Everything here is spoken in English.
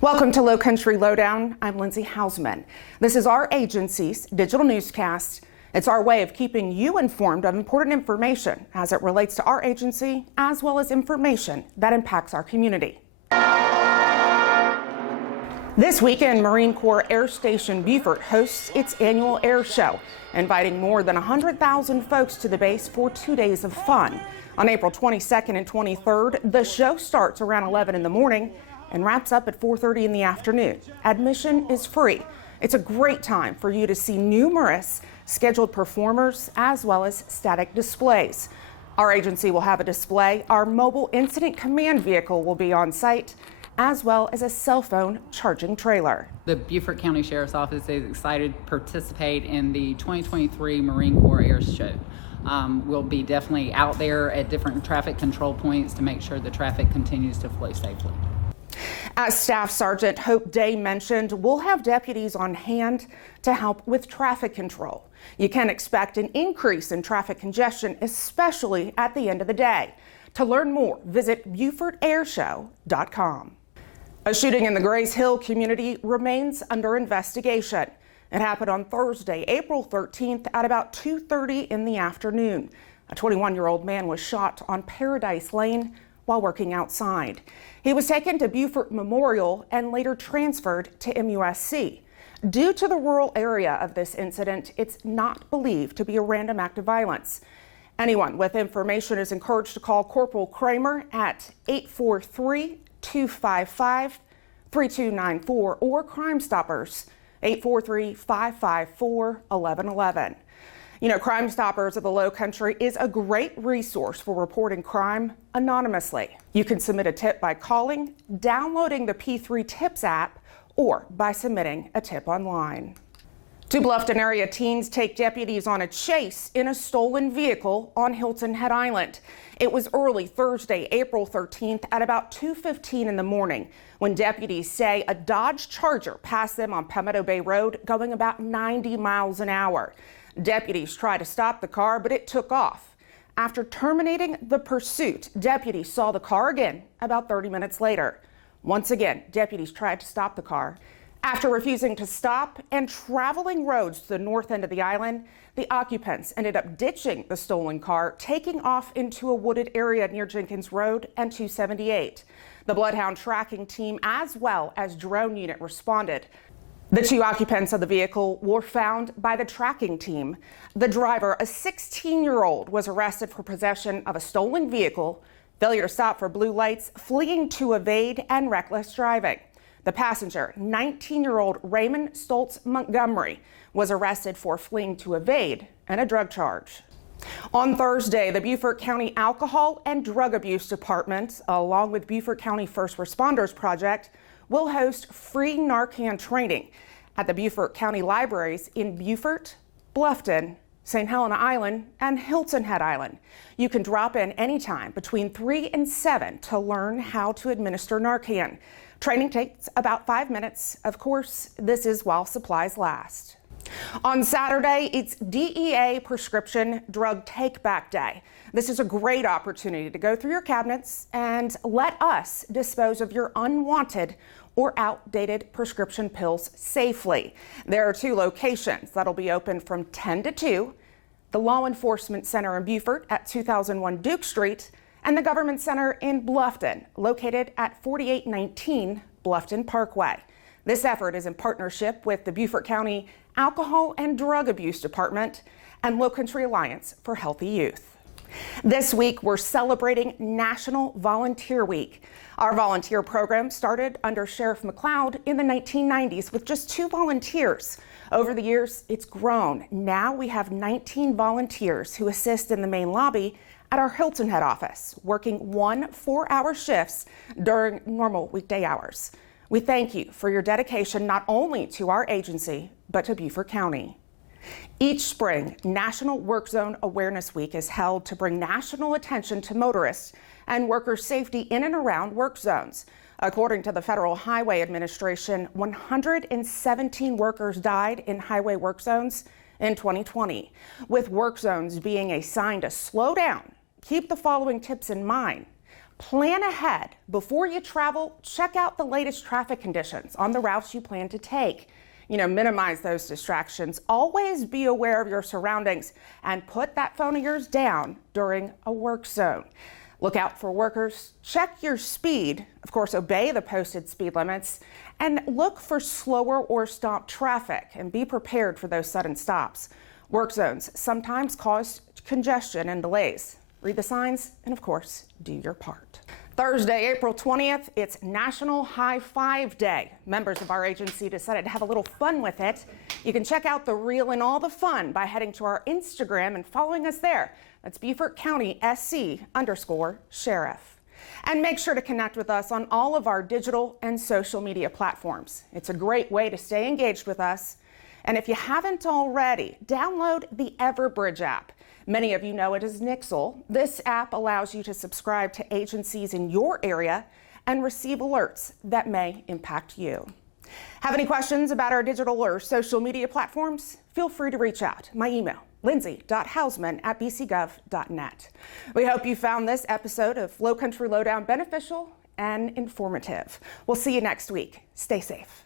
Welcome to Lowcountry Lowdown. I'm Lindsay Hausman. This is our agency's digital newscast. It's our way of keeping you informed of important information as it relates to our agency, as well as information that impacts our community. This weekend, Marine Corps Air Station Beaufort hosts its annual air show, inviting more than 100,000 folks to the base for 2 days of fun. On April 22nd and 23rd, the show starts around 11 in the morning and wraps up at 4:30 in the afternoon. Admission is free. It's a great time for you to see numerous scheduled performers as well as static displays. Our agency will have a display. Our mobile incident command vehicle will be on site, as well as a cell phone charging trailer. The Beaufort County Sheriff's Office is excited to participate in the 2023 Marine Corps Air Show. We'll be definitely out there at different traffic control points to make sure the traffic continues to flow safely. As Staff Sergeant Hope Day mentioned, we'll have deputies on hand to help with traffic control. You can expect an increase in traffic congestion, especially at the end of the day. To learn more, visit BeaufortAirShow.com. A shooting in the Grays Hill community remains under investigation. It happened on Thursday, April 13th at about 2:30 in the afternoon. A 21-year-old man was shot on Paradise Lane while working outside. He was taken to Beaufort Memorial and later transferred to MUSC. Due to the rural area of this incident, it's not believed to be a random act of violence. Anyone with information is encouraged to call Corporal Kramer at 843-255-3294 or Crime Stoppers 843-554-1111. You know, Crime Stoppers of the Lowcountry is a great resource for reporting crime anonymously. You can submit a tip by calling, downloading the P3 Tips app, or by submitting a tip online. Two Bluffton area teens take deputies on a chase in a stolen vehicle on Hilton Head Island. It was early Thursday, April 13th at about 2:15 in the morning when deputies say a Dodge Charger passed them on Palmetto Bay Road going about 90 miles an hour. Deputies tried to stop the car, but it took off. After terminating the pursuit, deputies saw the car again about 30 minutes later. Once again, deputies tried to stop the car. After refusing to stop and traveling roads to the north end of the island, the occupants ended up ditching the stolen car, taking off into a wooded area near Jenkins Road and 278. The Bloodhound tracking team as well as drone unit responded. The two occupants of the vehicle were found by the tracking team. The driver, a 16-year-old, was arrested for possession of a stolen vehicle, failure to stop for blue lights, fleeing to evade, and reckless driving. The passenger, 19-year-old Raymond Stoltz Montgomery, was arrested for fleeing to evade and a drug charge. On Thursday, the Beaufort County Alcohol and Drug Abuse Department, along with Beaufort County First Responders Project, will host free Narcan training at the Beaufort County Libraries in Beaufort, Bluffton, St. Helena Island, and Hilton Head Island. You can drop in anytime between 3 and 7 to learn how to administer Narcan. Training takes about 5 minutes. Of course, this is while supplies last. On Saturday, it's DEA Prescription Drug Take-Back Day. This is a great opportunity to go through your cabinets and let us dispose of your unwanted or outdated prescription pills safely. There are 2 locations that'll be open from 10 to 2, the Law Enforcement Center in Beaufort at 2001 Duke Street, and the Government Center in Bluffton, located at 4819 Bluffton Parkway. This effort is in partnership with the Beaufort County Alcohol and Drug Abuse Department and Lowcountry Alliance for Healthy Youth. This week, we're celebrating National Volunteer Week. Our volunteer program started under Sheriff McLeod in the 1990s with just 2 volunteers. Over the years, it's grown. Now we have 19 volunteers who assist in the main lobby at our Hilton Head office, working 1 4-hour shifts during normal weekday hours. We thank you for your dedication not only to our agency, but to Beaufort County. Each spring, National Work Zone Awareness Week is held to bring national attention to motorists and worker safety in and around work zones. According to the Federal Highway Administration, 117 workers died in highway work zones in 2020. With work zones being a sign to slow down, keep the following tips in mind. Plan ahead. Before you travel, check out the latest traffic conditions on the routes you plan to take. Minimize those distractions. Always be aware of your surroundings and put that phone of yours down during a work zone. Look out for workers, check your speed, of course, obey the posted speed limits, and look for slower or stopped traffic and be prepared for those sudden stops. Work zones sometimes cause congestion and delays. Read the signs and, of course, do your part. Thursday, April 20th, it's National High Five Day. Members of our agency decided to have a little fun with it. You can check out the reel and all the fun by heading to our Instagram and following us there. That's Beaufort County SC_sheriff. And make sure to connect with us on all of our digital and social media platforms. It's a great way to stay engaged with us. And if you haven't already, download the Everbridge app. Many of you know it as Nixle. This app allows you to subscribe to agencies in your area and receive alerts that may impact you. Have any questions about our digital or social media platforms? Feel free to reach out. My email, lindsay.hausman@bcgov.net. We hope you found this episode of Lowcountry Lowdown beneficial and informative. We'll see you next week. Stay safe.